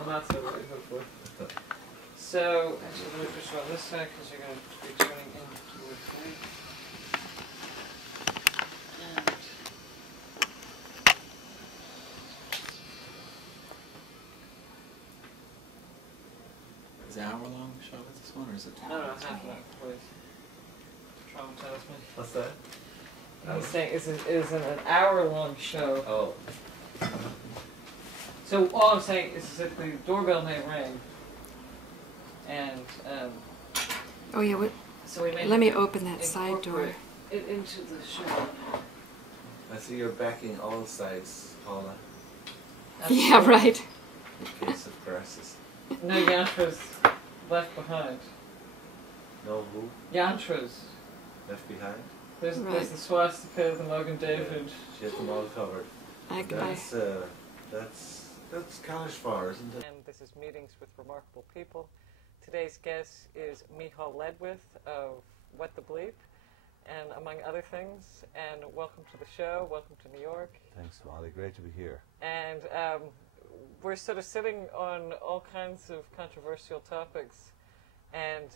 well, not so late, hopefully. So, actually, let me push you on this side because you're going to be turning into a plate. Is it an hour-long show with this one, or is it 2 No, hours? half an hour, please. Traumatize me. What's that? I was saying it is an hour-long show. Oh. So all I'm saying is that the doorbell may ring, and Oh yeah, what? so we may Let me open that side door. incorporate it into the show. I see you're backing all sides, Paula, Yeah, right. in case of crisis. No yantras left behind. No who? Yantras. Left behind? There's Right. the swastika, the Mug and David. She has them all covered. That's Kalishvar, isn't it? And this is Meetings with Remarkable People. Today's guest is Michal Ledwith of What the Bleep, and among other things. And welcome to the show. Welcome to New York. Thanks, Molly. Great to be here. And we're sort of sitting on all kinds of controversial topics. And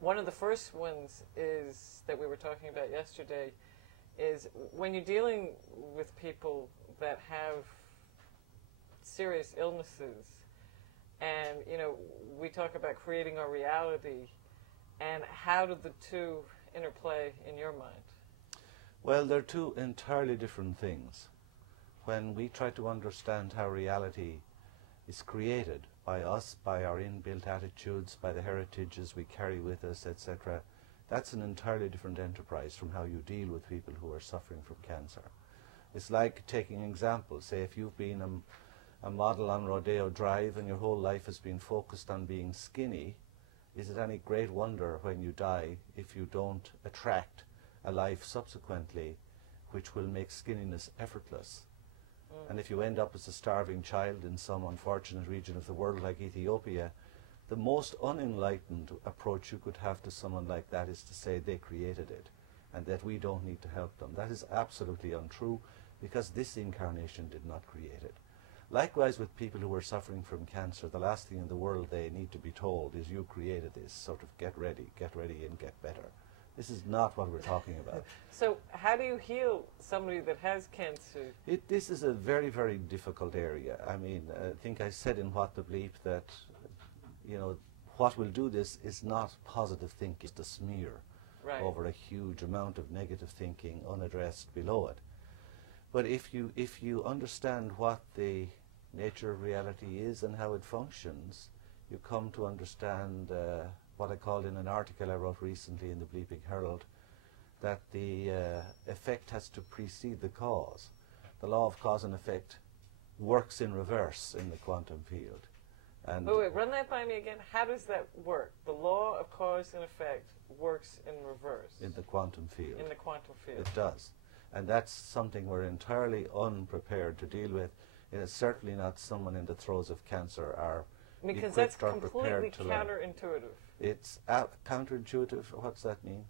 one of the first ones is that we were talking about yesterday is when you're dealing with people that have serious illnesses, and you know, we talk about creating our reality, and how do the two interplay in your mind? Well, they're two entirely different things. When we try to understand how reality is created by us, by our inbuilt attitudes, by the heritages we carry with us, etc., that's an entirely different enterprise from how you deal with people who are suffering from cancer. It's like taking examples. Say if you've been a model on Rodeo Drive and your whole life has been focused on being skinny, is it any great wonder when you die if you don't attract a life subsequently which will make skinniness effortless? And if you end up as a starving child in some unfortunate region of the world like Ethiopia, the most unenlightened approach you could have to someone like that is to say they created it and that we don't need to help them. That is absolutely untrue, because this incarnation did not create it. Likewise with people who are suffering from cancer, the last thing in the world they need to be told is you created this, sort of get ready and get better. This is not what we're talking about. So how do you heal somebody that has cancer? This is a very, very difficult area. I mean, I think I said in What the Bleep that, you know, what will do this is not positive thinking, it's the smear over a huge amount of negative thinking unaddressed below it. But if you understand what the nature of reality is and how it functions, you come to understand what I called in an article I wrote recently in the Bleeping Herald, that the effect has to precede the cause. The law of cause and effect works in reverse in the quantum field. And wait, run that by me again. How does that work? The law of cause and effect works in reverse. in the quantum field. In the quantum field. It does. And that's something we're entirely unprepared to deal with. It is certainly not someone in the throes of cancer are Because that's equipped or completely prepared to learn. counterintuitive. It's counterintuitive. What's that mean?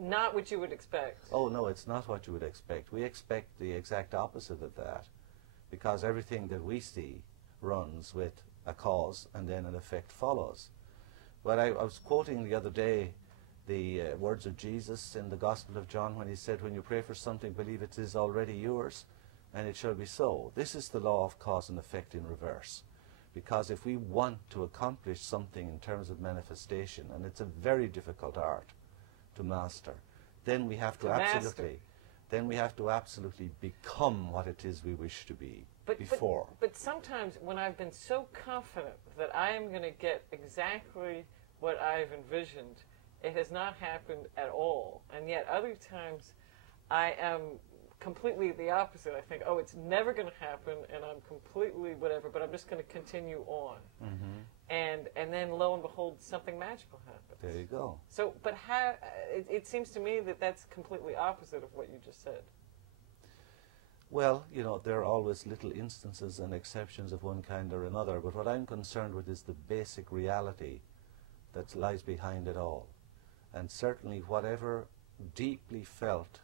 Not what you would expect. Oh, no, it's not what you would expect. We expect the exact opposite of that, because everything that we see runs with a cause and then an effect follows. But I was quoting the other day the words of Jesus in the Gospel of John when he said, when you pray for something, believe it is already yours, and it shall be so. This is the law of cause and effect in reverse. Because if we want to accomplish something in terms of manifestation, and it's a very difficult art to master, then we have to absolutely become what it is we wish to be before. But sometimes when I've been so confident that I am going to get exactly what I've envisioned, it has not happened at all. And yet other times I am completely the opposite. I think, oh, it's never going to happen, and I'm completely whatever, but I'm just going to continue on. And then lo and behold, something magical happens. There you go. So, but how, it seems to me that that's completely opposite of what you just said. Well, you know, there are always little instances and exceptions of one kind or another, but what I'm concerned with is the basic reality that lies behind it all. And certainly whatever deeply felt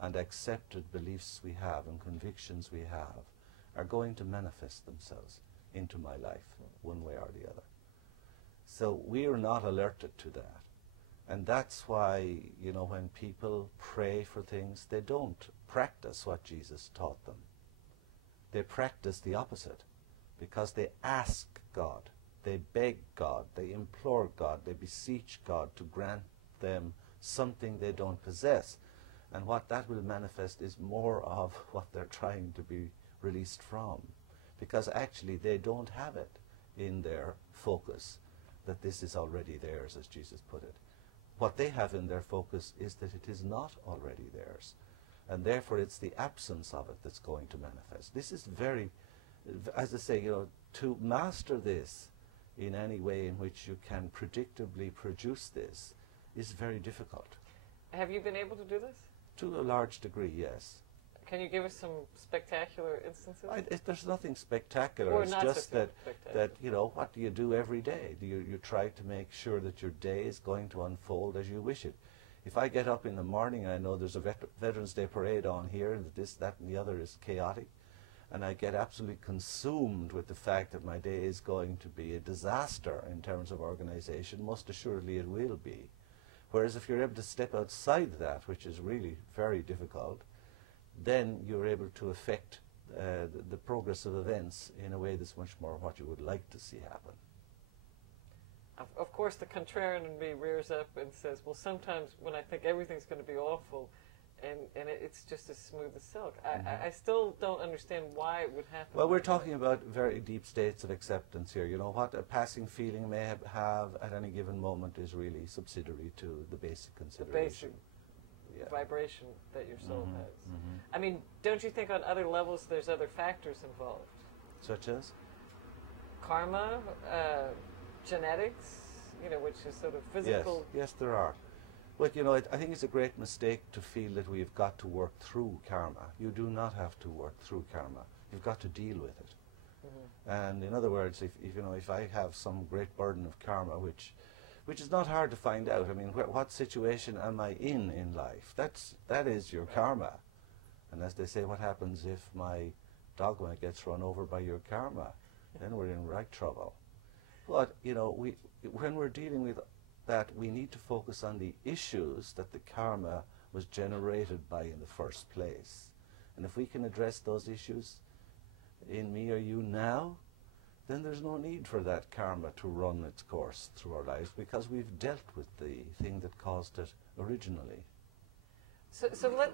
and accepted beliefs we have and convictions we have are going to manifest themselves. into my life, one way or the other. So we are not alerted to that. And that's why, you know, when people pray for things, they don't practice what Jesus taught them. They practice the opposite, because they ask God, they beg God, they implore God, they beseech God to grant them something they don't possess. And what that will manifest is more of what they're trying to be released from, because actually they don't have it in their focus that this is already theirs, as Jesus put it. What they have in their focus is that it is not already theirs, and therefore it's the absence of it that's going to manifest. This is very, as I say, you know, to master this in any way in which you can predictably produce this is very difficult. Have you been able to do this? To a large degree, yes. Can you give us some spectacular instances? There's nothing spectacular. Or it's not just so that, spectacular. you know, what do you do every day? You try to make sure that your day is going to unfold as you wish it. If I get up in the morning and I know there's a Veterans Day parade on here, and that this, that, and the other is chaotic, and I get absolutely consumed with the fact that my day is going to be a disaster in terms of organization, most assuredly it will be. Whereas if you're able to step outside that, which is really very difficult, then you're able to affect the progress of events in a way that's much more what you would like to see happen. Of course, the contrarian in me rears up and says, well, sometimes when I think everything's going to be awful, and it's just as smooth as silk, I still don't understand why it would happen. Well, we're talking about very deep states of acceptance here. You know, what a passing feeling may have at any given moment is really subsidiary to the basic consideration. The basic vibration that your soul has. I mean, don't you think on other levels there's other factors involved? Such as? Karma, genetics, you know, which is sort of physical. Yes, there are. But, you know, I think it's a great mistake to feel that we've got to work through karma. You do not have to work through karma. You've got to deal with it. And in other words, if you know, if I have some great burden of karma, which is not hard to find out. I mean, what situation am I in life? That is your karma. And as they say, what happens if my dogma gets run over by your karma? Then we're in right trouble. But, you know, when we're dealing with that, we need to focus on the issues that the karma was generated by in the first place. And if we can address those issues in me or you now, then there's no need for that karma to run its course through our lives, because we've dealt with the thing that caused it originally. So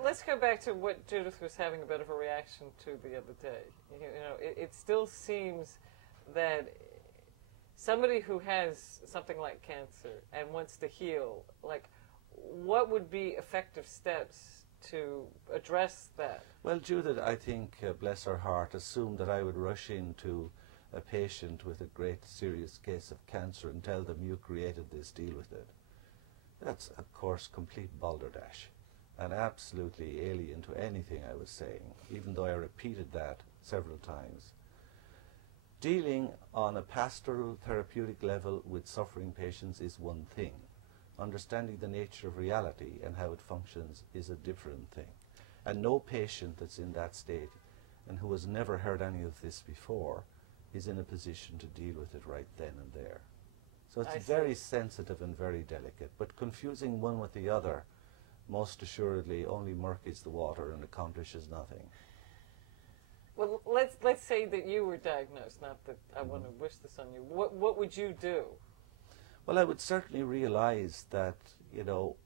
let's go back to what Judith was having a bit of a reaction to the other day. You know, it still seems that somebody who has something like cancer and wants to heal, like, what would be effective steps to address that? Well, Judith, I think, bless her heart, assumed that I would rush into a patient with a great serious case of cancer and tell them, you created this, deal with it. That's, of course, complete balderdash and absolutely alien to anything I was saying, even though I repeated that several times. Dealing on a pastoral therapeutic level with suffering patients is one thing. Understanding the nature of reality and how it functions is a different thing. And no patient that's in that state and who has never heard any of this before is in a position to deal with it right then and there. So it's very sensitive and very delicate, but confusing one with the other most assuredly only murkies the water and accomplishes nothing. Well, let's say that you were diagnosed, not that I want to wish this on you. What would you do? Well, I would certainly realize that, you know,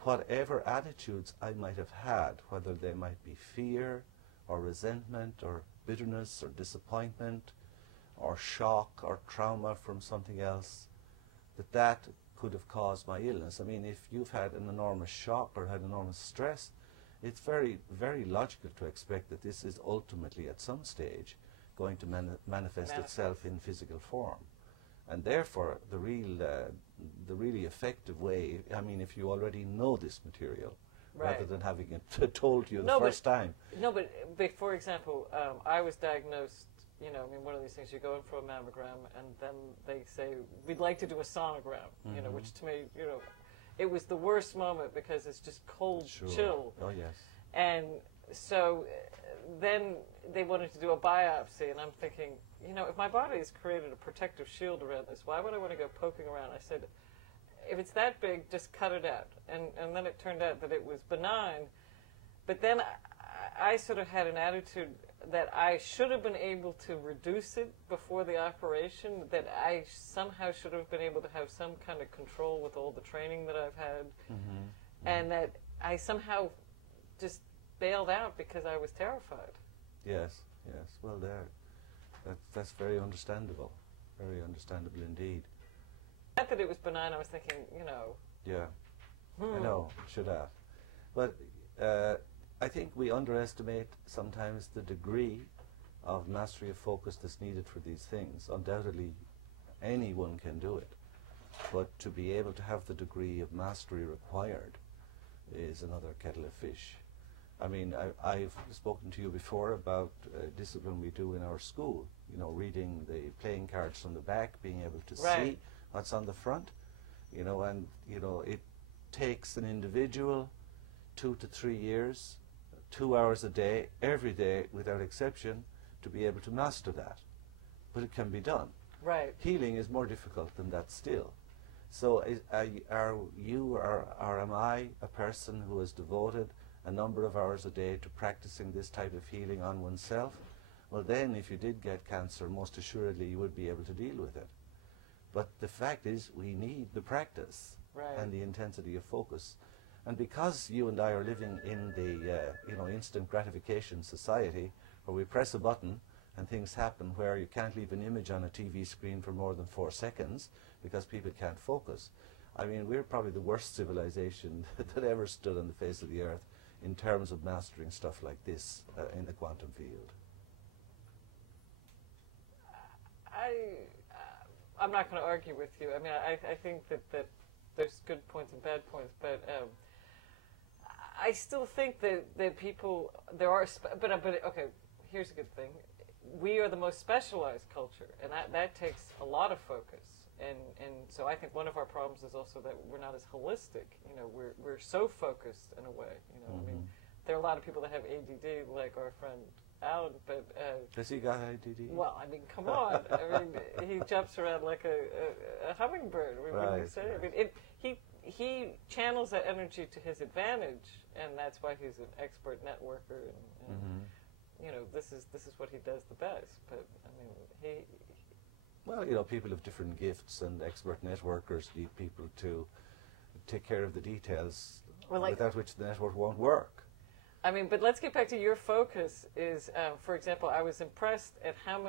whatever attitudes I might have had, whether they might be fear or resentment or bitterness or disappointment or shock or trauma from something else, that could have caused my illness. I mean, if you've had an enormous shock or had enormous stress, it's very, very logical to expect that this is ultimately at some stage going to manifest itself in physical form. And therefore, the really effective way, I mean, if you already know this material, rather than having it told you the first time. No, but for example, I was diagnosed, you know, I mean, one of these things, you go in for a mammogram, and then they say, we'd like to do a sonogram, you know, which to me, you know, it was the worst moment because it's just cold chill. Oh, yes. And so then they wanted to do a biopsy, and I'm thinking, you know, if my body has created a protective shield around this, why would I want to go poking around? I said, if it's that big, just cut it out. And then it turned out that it was benign. But then I sort of had an attitude that I should have been able to reduce it before the operation, that I somehow should have been able to have some kind of control with all the training that I've had, and that I somehow just bailed out because I was terrified. Yes, yes. Well, that's very understandable. Very understandable indeed. Not that it was benign, I was thinking, you know. Yeah, I know, should have. But I think we underestimate sometimes the degree of mastery of focus that's needed for these things. Undoubtedly, anyone can do it. But to be able to have the degree of mastery required is another kettle of fish. I mean, I've spoken to you before about discipline we do in our school. You know, reading the playing cards from the back, being able to see what's on the front. You know, and, you know, it takes an individual 2 to 3 years, 2 hours a day, every day, without exception, to be able to master that. But it can be done. Right. Healing is more difficult than that still. So are you or am I a person who has devoted a number of hours a day to practicing this type of healing on oneself? Well, then, if you did get cancer, most assuredly you would be able to deal with it. But the fact is, we need the practice and the intensity of focus. And because you and I are living in the you know, instant gratification society, where we press a button and things happen, where you can't leave an image on a TV screen for more than 4 seconds because people can't focus. I mean, we're probably the worst civilization that ever stood on the face of the earth in terms of mastering stuff like this in the quantum field. I'm not going to argue with you. I mean, I think that there's good points and bad points, but I still think that people, there are, but okay, here's a good thing. We are the most specialized culture, and that takes a lot of focus. And so I think one of our problems is also that we're not as holistic. You know, we're so focused in a way. You know, I mean, there are a lot of people that have ADD, like our friend Alan, but has he got ADD? well, I mean, come on. I mean, he jumps around like a hummingbird. I mean, what do you say? I mean, he channels that energy to his advantage, and that's why he's an expert networker. And you know, this is what he does the best. But I mean, well, you know, people have different gifts, and expert networkers need people to take care of the details, without which the network won't work. I mean, but let's get back to your focus. Is, for example, I was impressed at how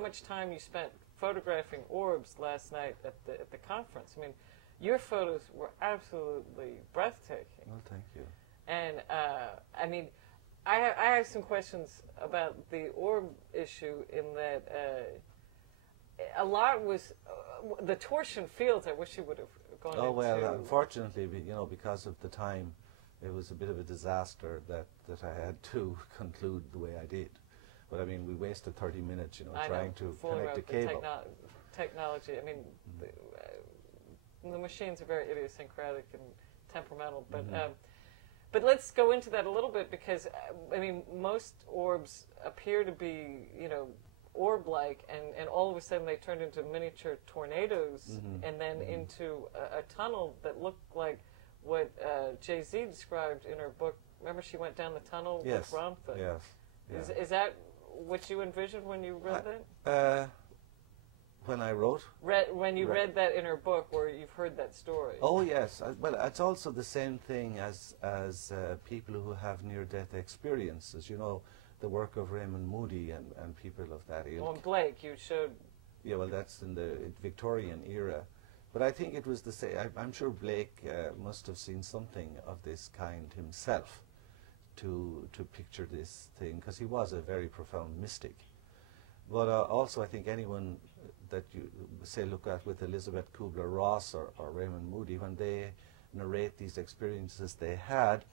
much time you spent photographing orbs last night at the conference. I mean, your photos were absolutely breathtaking. Well, thank you. And I mean, I have some questions about the orb issue in that a lot was the torsion fields. I wish you would have gone into. Oh well, unfortunately, you know, because of the time, it was a bit of a disaster that I had to conclude the way I did. But I mean, we wasted 30 minutes, you know, trying to connect a cable. Technology. I mean, the machines are very idiosyncratic and temperamental. But but let's go into that a little bit, because I mean, most orbs appear to be, you know, orb-like, and all of a sudden they turned into miniature tornadoes, and then into a tunnel that looked like what Jay-Z described in her book. Remember, she went down the tunnel with Ramtha. Yes. Yeah. Is that what you envisioned when you read that? When I wrote? When you read that in her book, where you've heard that story. Oh, yes. Well, it's also the same thing as people who have near-death experiences. You know, the work of Raymond Moody and people of that ilk. Well, and Blake, you showed. Yeah, well, that's in the Victorian era. But I think it was the same. I'm sure Blake must have seen something of this kind himself to picture this thing, because he was a very profound mystic. But also, I think anyone that you say look at with Elizabeth Kubler-Ross or Raymond Moody, when they narrate these experiences they had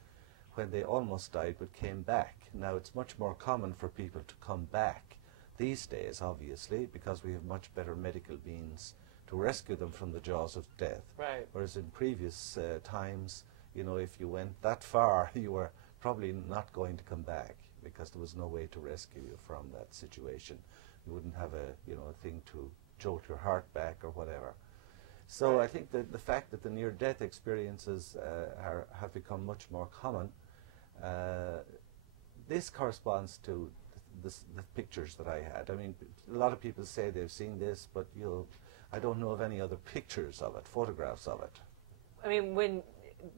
when they almost died but came back. Now, it's much more common for people to come back these days, obviously, because we have much better medical means to rescue them from the jaws of death. Right. Whereas in previous times, you know, if you went that far, you were probably not going to come back. because there was no way to rescue you from that situation. You wouldn't have a a thing to jolt your heart back or whatever. So I think that the fact that the near-death experiences have become much more common, this corresponds to the pictures that I had. I mean, a lot of people say they've seen this, but I don't know of any other pictures of it, photographs of it. I mean, when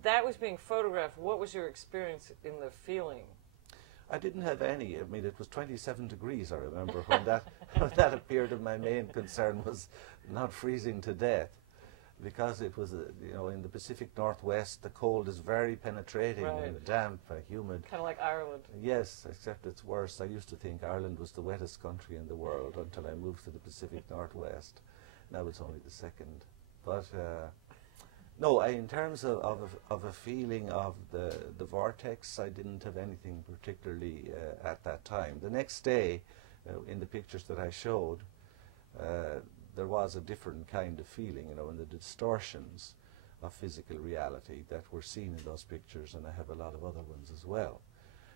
that was being photographed, what was your experience in the feeling? I didn't have any. I mean, it was 27 degrees, I remember, when when that appeared, and my main concern was not freezing to death, because it was, in the Pacific Northwest, the cold is very penetrating and damp and humid. Kind of like Ireland. Yes, except it's worse. I used to think Ireland was the wettest country in the world until I moved to the Pacific Northwest. Now it's only the second. But no, in terms of a feeling of the vortex, I didn't have anything particularly at that time. The next day, in the pictures that I showed, there was a different kind of feeling, in the distortions of physical reality that were seen in those pictures, and I have a lot of other ones as well.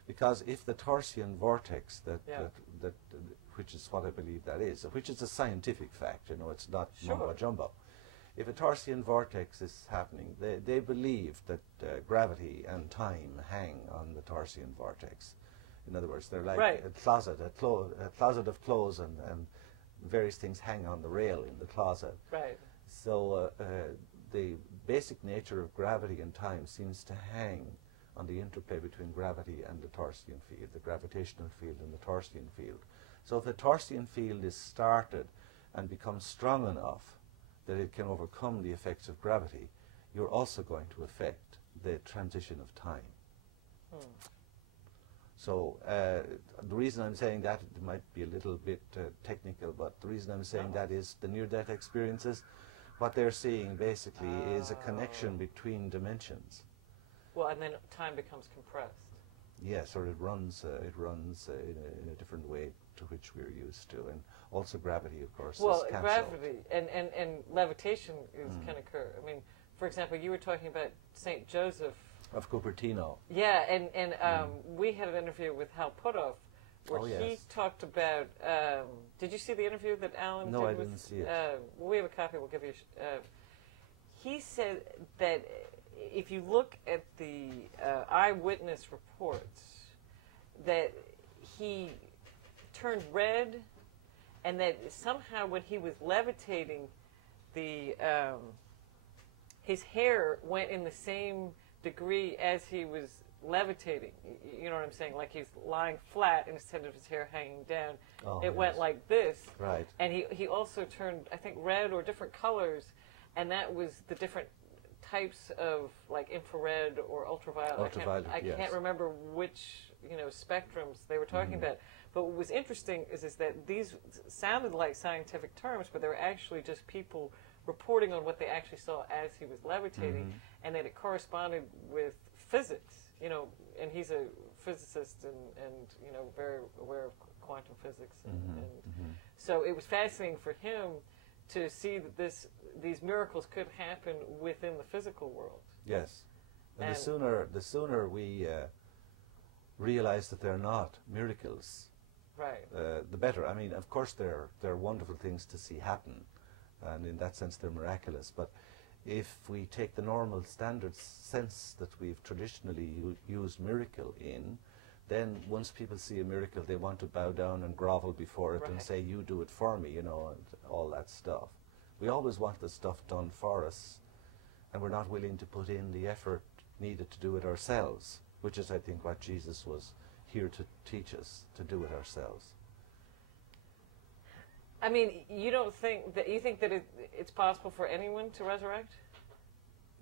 Because if the Torsian vortex, which is what I believe that is, which is a scientific fact, it's not mumbo jumbo. If a Torsian vortex is happening, they believe that gravity and time hang on the Torsian vortex. In other words, they're like a closet of clothes, and various things hang on the rail in the closet. Right. So the basic nature of gravity and time seems to hang on the interplay between gravity and the Torsian field, the gravitational field and the Torsian field. So if the Torsian field is started and becomes strong enough that it can overcome the effects of gravity, you're also going to affect the transition of time. So the reason I'm saying that, it might be a little bit technical, but the reason I'm saying that is the near-death experiences, what they're seeing basically is a connection between dimensions. Well, and then time becomes compressed. Yes, or it runs in a different way to which we're used to, and also gravity, of course. Well, is gravity and levitation can occur. I mean, for example, you were talking about St. Joseph of Cupertino. Yeah, and we had an interview with Hal Puthoff where he talked about. Did you see the interview that Alan did? No, I didn't see it. Well, we have a copy. We'll give you. He said that if you look at the eyewitness reports, that he turned red, and that somehow when he was levitating, his hair went in the same degree as he was levitating. You know what I'm saying? Like he's lying flat instead of his hair hanging down. It went like this. Right. And he also turned, I think, red or different colors, and that was the different types of like infrared or ultraviolet. I can't remember which spectrums they were talking about. But what was interesting is that these sounded like scientific terms, but they were actually just people reporting on what they actually saw as he was levitating, and that it corresponded with physics, and he's a physicist and very aware of quantum physics, and so it was fascinating for him to see that these miracles could happen within the physical world. Yes, and the sooner we realize that they're not miracles, the better. I mean, of course, they're wonderful things to see happen. And in that sense they're miraculous, but if we take the normal standard sense that we've traditionally used miracle in, then once people see a miracle they want to bow down and grovel before it and say, you do it for me, and all that stuff. We always want the stuff done for us, and we're not willing to put in the effort needed to do it ourselves, which is, I think, what Jesus was here to teach us, to do it ourselves. I mean, you think that it's possible for anyone to resurrect?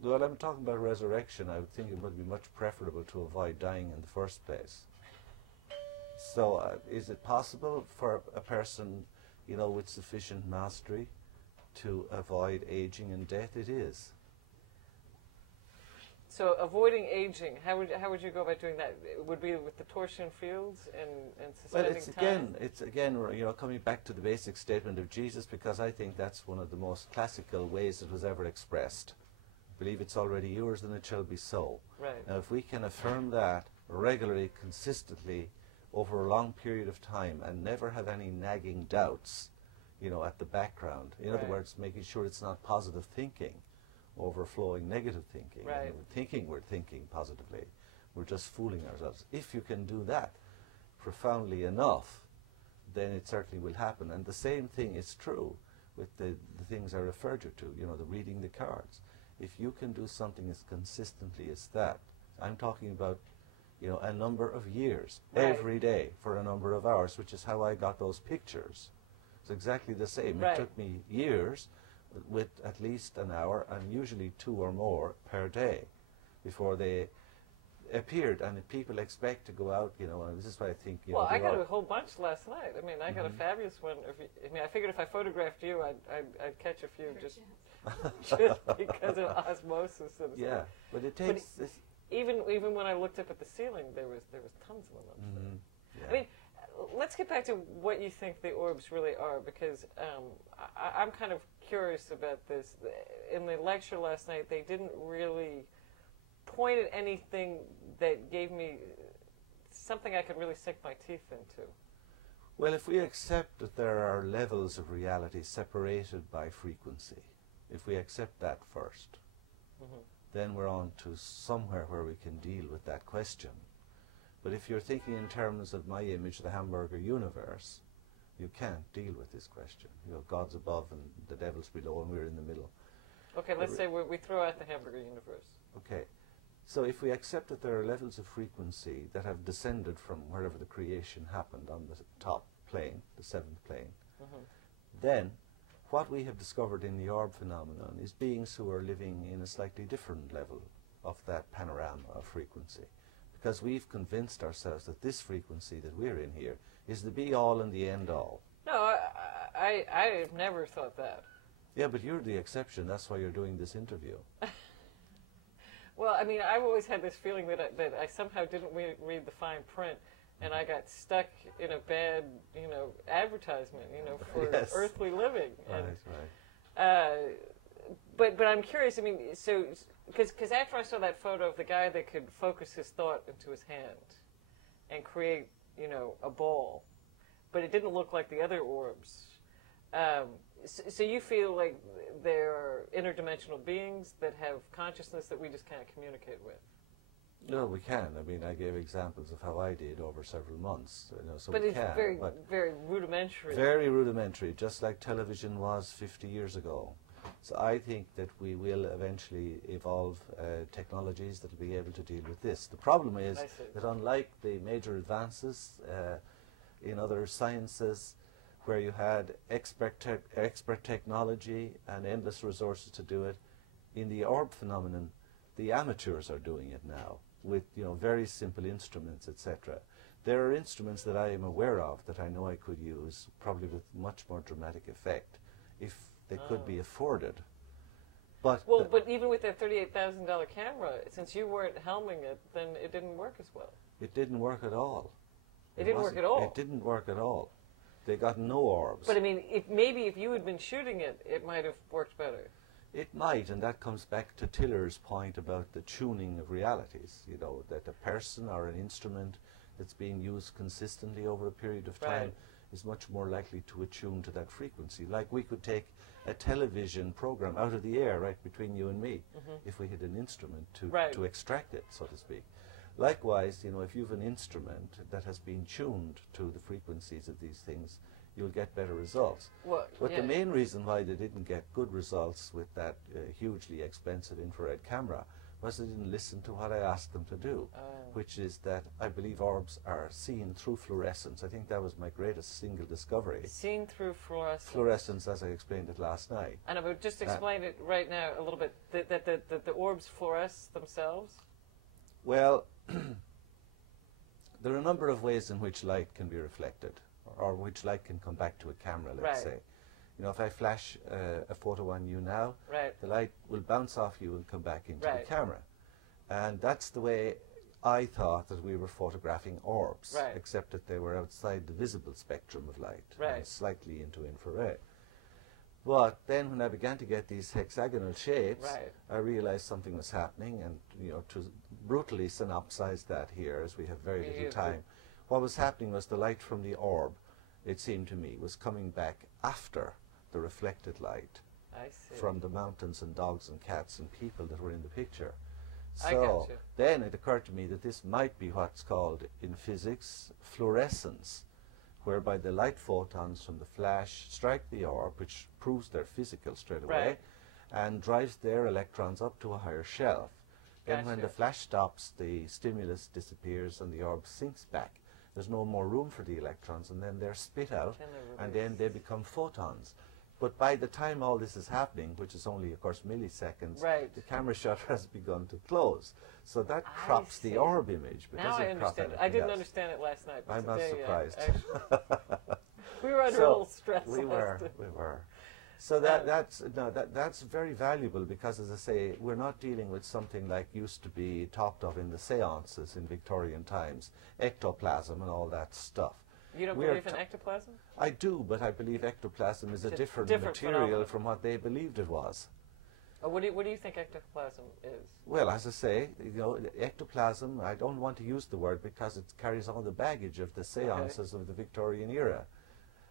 Well, I'm talking about resurrection. I would think it would be much preferable to avoid dying in the first place. So, is it possible for a person, with sufficient mastery to avoid aging and death? It is. So avoiding aging, how would you go about doing that? It would be with the torsion fields and suspending time? It's again, coming back to the basic statement of Jesus, because I think that's one of the most classical ways it was ever expressed. Believe it's already yours, and it shall be so. Right. Now, if we can affirm that regularly, consistently, over a long period of time and never have any nagging doubts, you know, at the background. In other Right. words, making sure it's not positive thinking overflowing negative thinking. Right. And thinking we're thinking positively. We're just fooling ourselves. If you can do that profoundly enough, then it certainly will happen. And the same thing is true with the things I referred you to, you know, the reading the cards. If you can do something as consistently as that, I'm talking about, you know, a number of years, Right. every day for a number of hours, which is how I got those pictures. It's exactly the same. Right. It took me years with at least an hour and usually 2 or more per day before they appeared. And if people expect to go out, you know, and this is why I think, you Well, know, I go got a out- whole bunch last night. I mean, I got a fabulous one. I mean, I figured if I photographed you, I'd catch a few just because of osmosis. And yeah, stuff. but it takes this. Even when I looked up at the ceiling, there was tons of them up there. Yeah. I mean, let's get back to what you think the orbs really are, because I'm kind of curious about this. In the lecture last night, they didn't really point at anything that gave me something I could really sink my teeth into. Well, if we accept that there are levels of reality separated by frequency, if we accept that first, then we're on to somewhere where we can deal with that question. But if you're thinking in terms of my image, the hamburger universe, you can't deal with this question. You know, God's above and the devil's below and we're in the middle. Okay, let's say we throw out the hamburger universe. Okay. So if we accept that there are levels of frequency that have descended from wherever the creation happened on the top plane, the seventh plane, then what we have discovered in the orb phenomenon is beings who are living in a slightly different level of that panorama of frequency. Because we've convinced ourselves that this frequency that we're in here is the be-all and the end-all. No, I've never thought that. Yeah, but you're the exception. That's why you're doing this interview. Well, I mean, I've always had this feeling that I somehow didn't read the fine print, and I got stuck in a bad, you know, advertisement, you know, for Yes. earthly living. And, Right. but I'm curious. I mean, so because after I saw that photo of the guy that could focus his thought into his hand and create, you know, a ball, but it didn't look like the other orbs. So you feel like they're interdimensional beings that have consciousness that we just can't communicate with. No, we can. I mean, I gave examples of how I did over several months. You know, so But we it's can. very, but very rudimentary. very rudimentary, just like television was 50 years ago. So I think that we will eventually evolve technologies that will be able to deal with this. The problem is I see. that unlike the major advances in other sciences, where you had expert technology and endless resources to do it, in the orb phenomenon, the amateurs are doing it now with, you know, very simple instruments, etc. There are instruments that I am aware of that I know I could use, probably with much more dramatic effect, if they could be afforded. But Well, but even with that $38,000 camera, since you weren't helming it, then it didn't work as well. it didn't work at all. It didn't work wasn't- at all. It didn't work at all. They got no orbs. But I mean, if you had been shooting it, it might have worked better. It might, and that comes back to Tiller's point about the tuning of realities. You know, that a person or an instrument that's being used consistently over a period of time Right. is much more likely to attune to that frequency. Like we could take a television program out of the air, right, between you and me, if we had an instrument Right. to extract it, so to speak. Likewise, you know, if you have an instrument that has been tuned to the frequencies of these things, you'll get better results. Well, But yeah. the main reason why they didn't get good results with that hugely expensive infrared camera was they didn't listen to what I asked them to do, which is that I believe orbs are seen through fluorescence. I think that was my greatest single discovery. Seen through fluorescence. Fluorescence, as I explained it last night. And I would just explain it right now a little bit, that the orbs fluoresce themselves. Well, there are a number of ways in which light can be reflected, or which light can come back to a camera, let's Right. say. You know, if I flash a photo on you now, Right. the light will bounce off you and come back into Right. the camera. And that's the way I thought that we were photographing orbs, Right. except that they were outside the visible spectrum of light, Right. and slightly into infrared. But then when I began to get these hexagonal shapes, Right. I realized something was happening, and, you know, to brutally synopsize that here, as we have very You little used time, what was happening was the light from the orb, it seemed to me, was coming back after the reflected light I see. from the mountains and dogs and cats and people that were in the picture. I So got you. then it occurred to me that this might be what's called in physics fluorescence, whereby the light photons from the flash strike the orb, which proves they're physical straight away, Right. and drives their electrons up to a higher shelf. Then when the Gotcha. flash stops, the stimulus disappears and the orb sinks back. There's no more room for the electrons, and then they're spit out, Then they're and then released. they become photons. But by the time all this is happening, which is only, of course, milliseconds, Right. the camera shutter has begun to close. So that I crops see. the orb image. But Now I doesn't crop understand. I anything didn't else. understand it last night. But I'm not today, surprised. actually, we were under a So, little stress. We last were, night. we were. So that's very valuable because, as I say, we're not dealing with something like used to be talked of in the seances in Victorian times, ectoplasm and all that stuff. You don't We are believe in ectoplasm? I do, but I believe ectoplasm is a Just different different material phenomenon. from what they believed it was. Or what do you think ectoplasm is? Well, as I say, ectoplasm, I don't want to use the word because it carries all the baggage of the seances of the Victorian era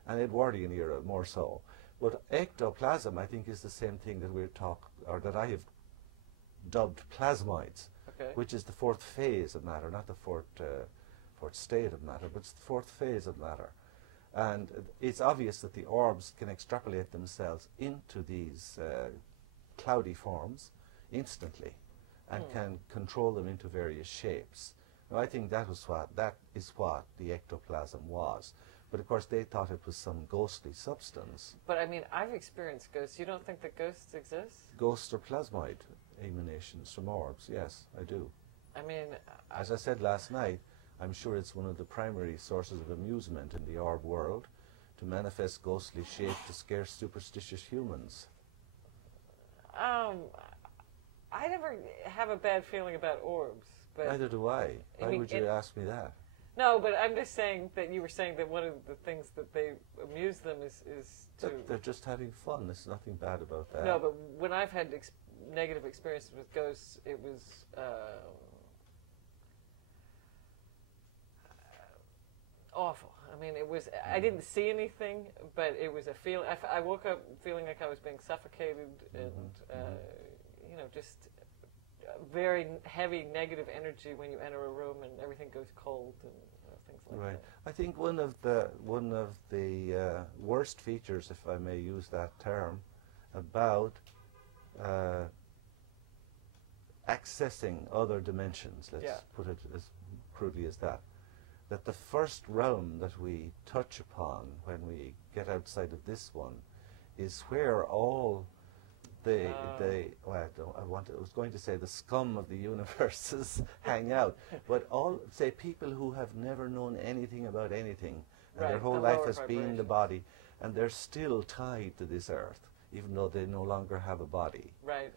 and Edwardian era more so. But ectoplasm, I think, is the same thing that that I have dubbed plasmoids, Okay. which is the fourth phase of matter, not the fourth state of matter, but it's the fourth phase of matter. And it's obvious that the orbs can extrapolate themselves into these cloudy forms instantly and can control them into various shapes. Now, I think that is what the ectoplasm was. But of course they thought it was some ghostly substance. But I mean, I've experienced ghosts. You don't think that ghosts exist? Ghosts are plasmoid emanations from orbs, yes, I do. I mean, As I said last night, I'm sure it's one of the primary sources of amusement in the orb world to manifest ghostly shape to scare superstitious humans. I never have a bad feeling about orbs. But Neither do I. I Why mean, would you ask me that? no, but I'm just saying that you were saying that one of the things that they amuse them is to. They're just having fun. There's nothing bad about that. No, but when I've had negative experiences with ghosts, it was awful. I mean, it was. I didn't see anything, but it was a feel. I woke up feeling like I was being suffocated, and just very heavy negative energy when you enter a room and everything goes cold and things like Right. that. I think one of the worst features, if I may use that term, about accessing other dimensions, let's put it as crudely as that the first realm that we touch upon when we get outside of this one is where all I was going to say the scum of the universes hang out, but all, say, people who have never known anything about anything, and their whole life has been the body, and they're still tied to this earth, even though they no longer have a body. Right.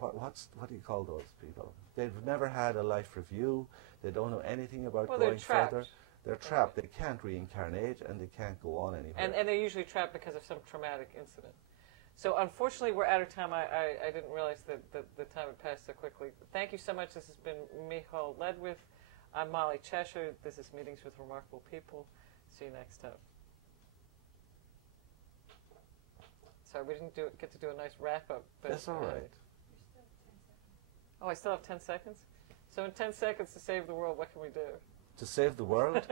What do you call those people? They've never had a life review. They don't know anything about Well, going they're trapped. further. They're trapped. They can't reincarnate, and they can't go on anywhere. And they're usually trapped because of some traumatic incident. So unfortunately, we're out of time. I didn't realize that the time had passed so quickly. Thank you so much. This has been Michal Ledwith. I'm Molly Cheshire. This is Meetings with Remarkable People. See you next time. Sorry, we didn't get to do a nice wrap-up. But, That's all right. Oh, I still have 10 seconds? So in 10 seconds to save the world, what can we do? To save the world?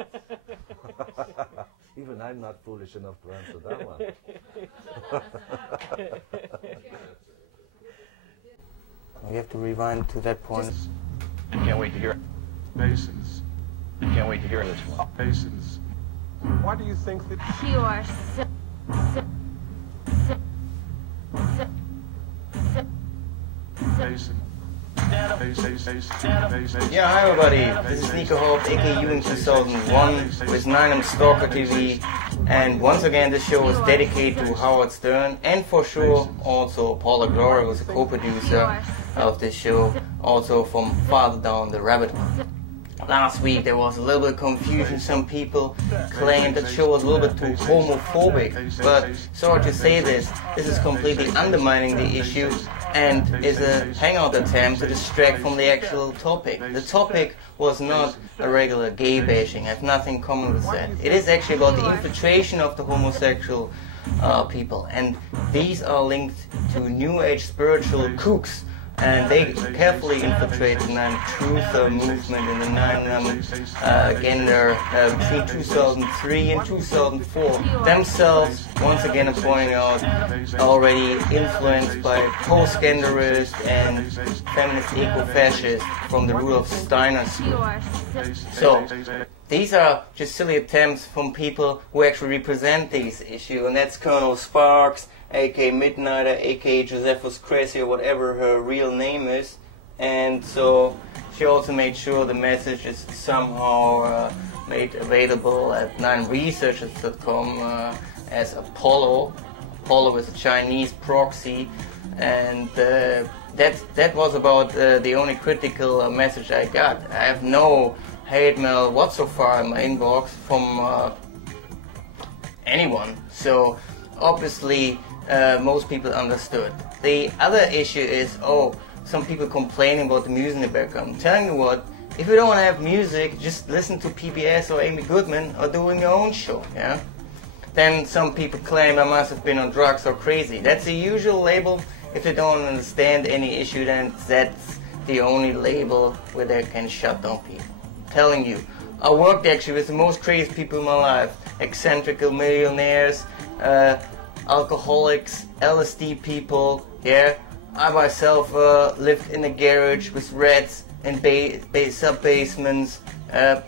Even I'm not foolish enough to answer that one. We have to rewind to that point. I can't wait to hear it. Masons. I can't wait to hear this one. Masons. Why do you think that You are Mason? Yeah, hi everybody, this is Nico Hope, aka Ewing 2001, with 9M Stalker TV, and once again this show is dedicated to Howard Stern, and for sure also Paula Gloria, who's a co-producer of this show, also from farther down the rabbit last week there was a little bit of confusion. Some people claimed that the show was a little bit too homophobic, but sorry to say this is completely undermining the issue and is a hangout attempt to distract from the actual topic. The topic was not a regular gay bashing. I have nothing in common with that. It is actually about the infiltration of the homosexual people, and these are linked to New Age spiritual kooks, and they carefully infiltrate the Truth movement in the between 2003 and 2004. Themselves, once again, I'm pointing out, already influenced by post-genderist and feminist eco-fascists from the Rudolf Steiner school. So, these are just silly attempts from people who actually represent these issues, and that's Colonel Sparks, aka Midnighter, aka Josephus Crazy, or whatever her real name is. And so she also made sure the message is somehow made available at 9researchers.com as Apollo. Apollo is a Chinese proxy, and that was about the only critical message I got. I have no hate mail whatsoever in my inbox from anyone, so obviously most people understood. The other issue is, some people complaining about the music in the background. I'm telling you what, if you don't want to have music, just listen to PBS or Amy Goodman or doing your own show, yeah? Then some people claim I must have been on drugs or crazy. That's the usual label. If they don't understand any issue, then that's the only label where they can shut down people. I'm telling you, I worked actually with the most crazy people in my life. Eccentric millionaires, alcoholics, LSD people, yeah. I myself lived in a garage with rats and sub-basements. I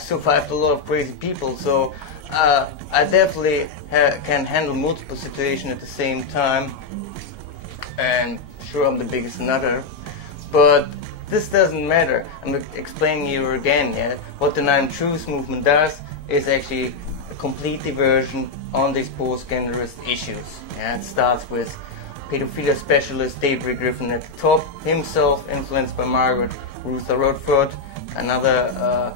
survived a lot of crazy people, so I definitely can handle multiple situations at the same time. And sure, I'm the biggest nutter, but this doesn't matter. I'm explaining you again, yeah. What the Nine Truths movement does is actually a complete diversion on these post-genderist issues. Yeah, it starts with pedophilia specialist David Griffin at the top, himself influenced by Margaret Ruther Rothford, another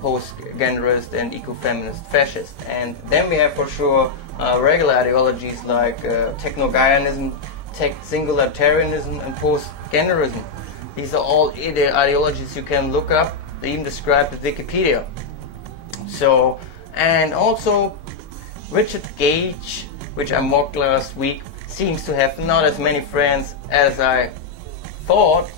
post-genderist and eco-feminist fascist. And then we have for sure regular ideologies like techno-Gaianism, singularitarianism, and post-genderism. These are all ideologies you can look up. They even described at Wikipedia. So, and also Richard Gage, which I mocked last week, seems to have not as many friends as I thought.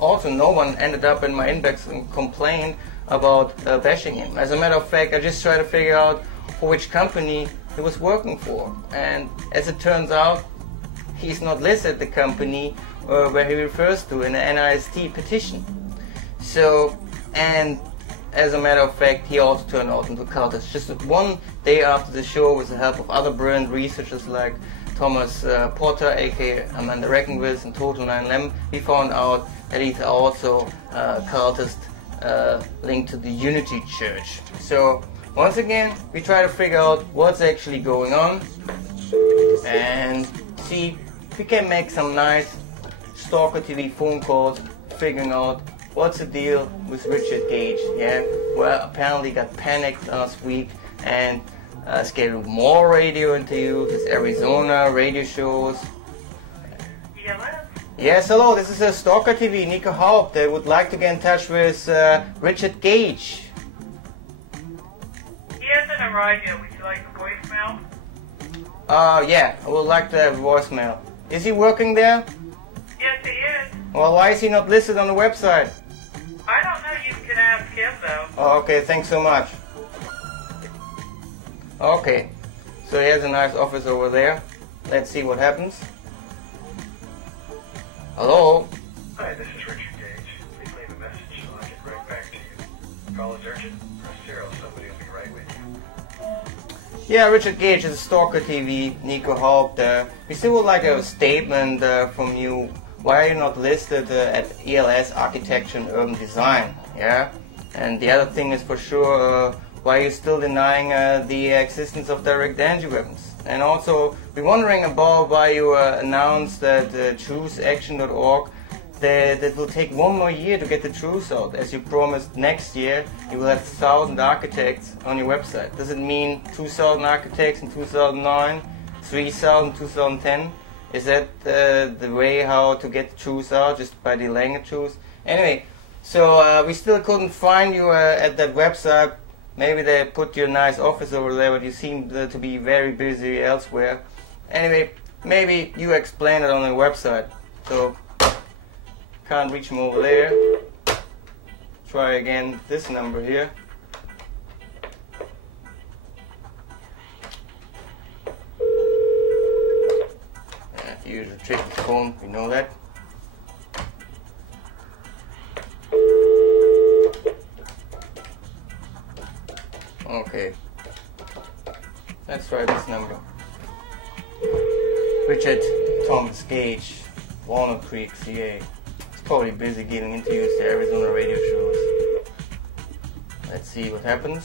Also, no one ended up in my inbox and complained about bashing him. As a matter of fact, I just tried to figure out for which company he was working for. And as it turns out, he's not listed the company where he refers to in the NIST petition. So, and as a matter of fact, he also turned out into a cultist. Just one day after the show, with the help of other brilliant researchers like Thomas Potter, aka Amanda Reckenwitz, and Total 911, we found out that he's also a cultist linked to the Unity Church. So, once again, we try to figure out what's actually going on and see if we can make some nice Stalker TV phone calls, figuring out what's the deal with Richard Gage. Yeah, well, apparently got panicked last week and scheduled more radio interviews with Arizona radio shows. Yes, hello, this is Stalker TV, Nico Haupt. I would like to get in touch with Richard Gage. He isn't a radio. Would you like a voicemail? Yeah, I would like to have a voicemail. Is he working there? Yes, he is. Well, why is he not listed on the website? I don't know. You can ask him, though. Oh, okay, thanks so much. Okay, so he has a nice office over there. Let's see what happens. Hello? Hi, this is Richard Gage. Please leave a message so I'll get right back to you. Call is urgent. Press 0. Somebody will be right with you. Yeah, Richard Gage is Stalker TV, Nico Haupt. We still would like a statement from you. Why are you not listed at ELS Architecture and Urban Design? Yeah? And the other thing is for sure, why are you still denying the existence of direct energy weapons? And also, we're wondering about why you announced that ChooseAction.org that it will take 1 more year to get the truth out. As you promised, next year you will have 1,000 architects on your website. Does it mean 2,000 architects in 2009, 3,000 2010? Is that the way how to get the truth out, just by delaying the truth? Anyway, so we still couldn't find you at that website. Maybe they put your nice office over there, but you seem to be very busy elsewhere. Anyway, maybe you explain it on the website. So, can't reach them over there. Try again this number here. Yeah, use a tricky phone, we know that. Okay, let's try this number. Richard Thomas Gage, Walnut Creek, CA. He's probably busy giving interviews to Arizona radio shows. Let's see what happens.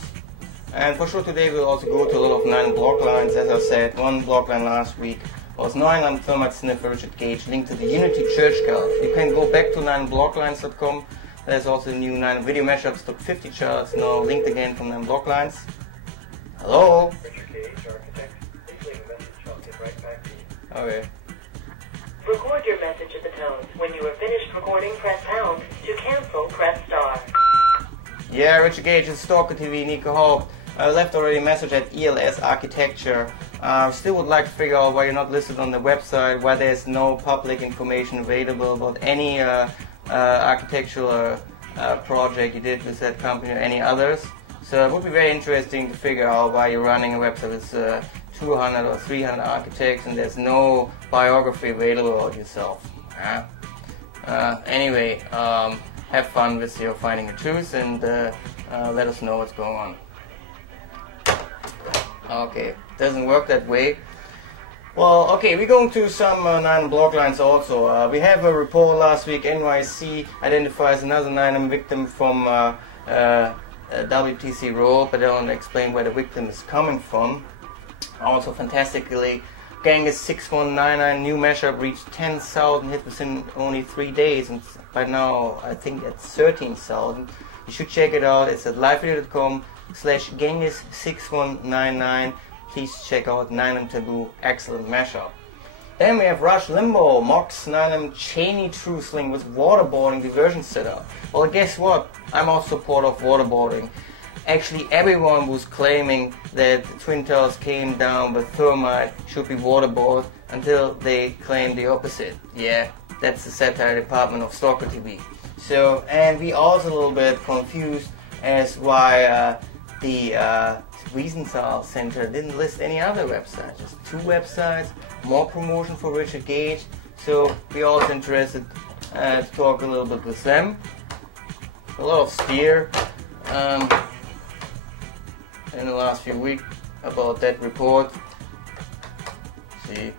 And for sure today we'll also go to a lot of 9 block lines. As I said, one block line last week was 9 Thermite Sniffer Richard Gage, linked to the Unity Church Gulf. You can go back to 9blocklines.com. There's also the new 9 video mashups, top 50 charts, now linked again from 9 block lines. Hello? Richard Gage, architect. Please leave a message. I'll get right back to you. Okay. Record your message at the tone. When you are finished recording, press pound. To cancel, press star. Yeah, Richard Gage, it's Stalker TV, Nico Hope. I left already a message at ELS Architecture. Still would like to figure out why you're not listed on the website, why there's no public information available about any architectural project you did with that company or any others. So it would be very interesting to figure out why you're running a website with 200 or 300 architects and there's no biography available about yourself. Anyway, have fun with your finding the truth and let us know what's going on. Okay, doesn't work that way. Well, okay, we're going to some 9 block lines also. We have a report last week. NYC identifies another 9 victim from WTC Road, but I don't explain where the victim is coming from. Also, fantastically, Genghis 6199 new mashup reached 10,000 hits within only 3 days, and by now I think it's 13,000. You should check it out. It's at livevideo.com/Genghis6199. Please check out 9M Taboo, excellent mashup. Then we have Rush Limbo, mocks 9M Cheney True Sling with waterboarding diversion setup. Well, guess what? I'm also part of waterboarding. Actually, everyone was claiming that the Twin Towers came down with thermite should be waterboarded until they claimed the opposite. Yeah, that's the satire department of Stalker TV. So, and we also a little bit confused as why the Wiesenthal Center didn't list any other websites, just 2 websites, more promotion for Richard Gage. So we're also interested to talk a little bit with them. A lot of steer in the last few weeks about that report. See,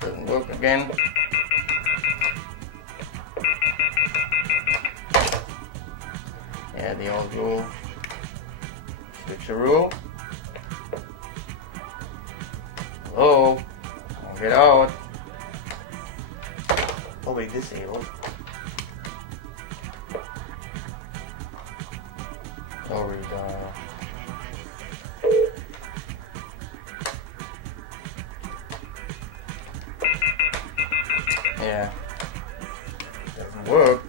doesn't work again. Yeah, the old rule. Switcheroo. Hello? Don't get out. Probably disabled. Sorry, yeah. Doesn't work.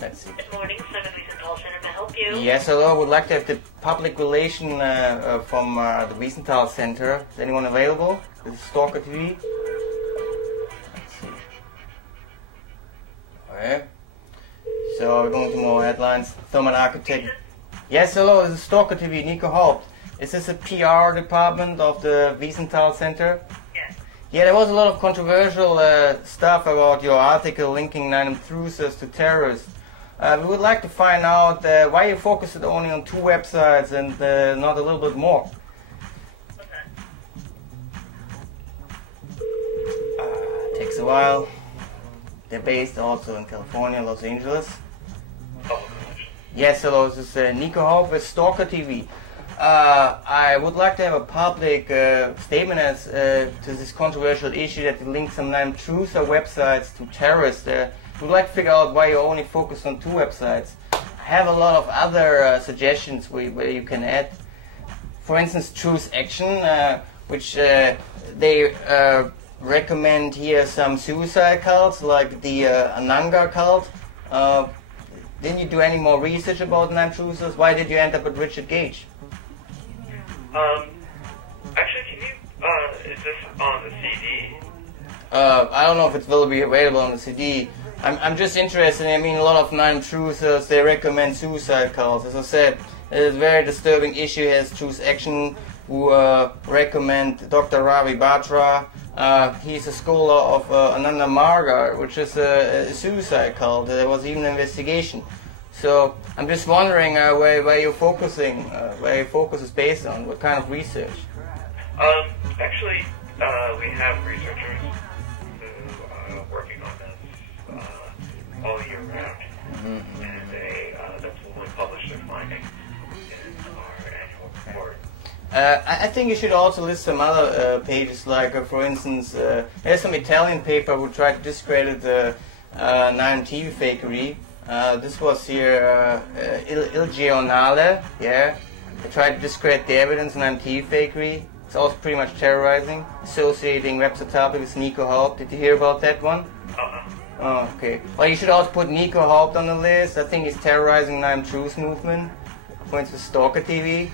Let's see. Good morning, Center Wiesenthal Center. May I help you? Yes, hello. I would like to have the public relation from the Wiesenthal Center. Is anyone available? This is Stalker TV. Let's see. Okay. So we're going to more headlines. Thermal Architect. Yes, hello. This is Stalker TV. Nico Haupt. Is this a PR department of the Wiesenthal Center? Yes. Yeah, there was a lot of controversial stuff about your article linking 9M Truthers to terrorists. We would like to find out why you focused only on 2 websites and not a little bit more. What's that? Takes a while. They're based also in California, Los Angeles. Yes, hello, this is Nico Hope with Stalker TV. I would like to have a public statement as to this controversial issue that you link some non-truther websites to terrorists. We'd like to figure out why you only focus on 2 websites. I have a lot of other suggestions where you can add. For instance, Truth Action, which they recommend here some suicide cults like the Ananga cult. Didn't you do any more research about non-truthers? Why did you end up with Richard Gage? Actually, can you, is this on the CD? I don't know if it will be available on the CD. I'm just interested. I mean, a lot of non-truthers, they recommend suicide cults. As I said, it is a very disturbing issue. Has Truth Action, who recommend Dr. Ravi Batra. He's a scholar of Ananda Marga, which is a suicide cult. There was even an investigation. So I'm just wondering where you're focusing, where your focus is based on, what kind of research? Actually, we have researchers who are working on this all year round, and they will publish their findings in our annual report. I think you should also list some other pages, like for instance, there's some Italian paper who tried to discredit the 9TV fakery. This was here Il Giornale, yeah. They tried to discredit the evidence on 9TV fakery. It's also pretty much terrorizing, associating website topic with Nico Haupt. Did you hear about that one? Oh, okay. Well, you should also put Nico Haupt on the list. I think he's terrorizing 9Truth movement. For instance, Stalker TV.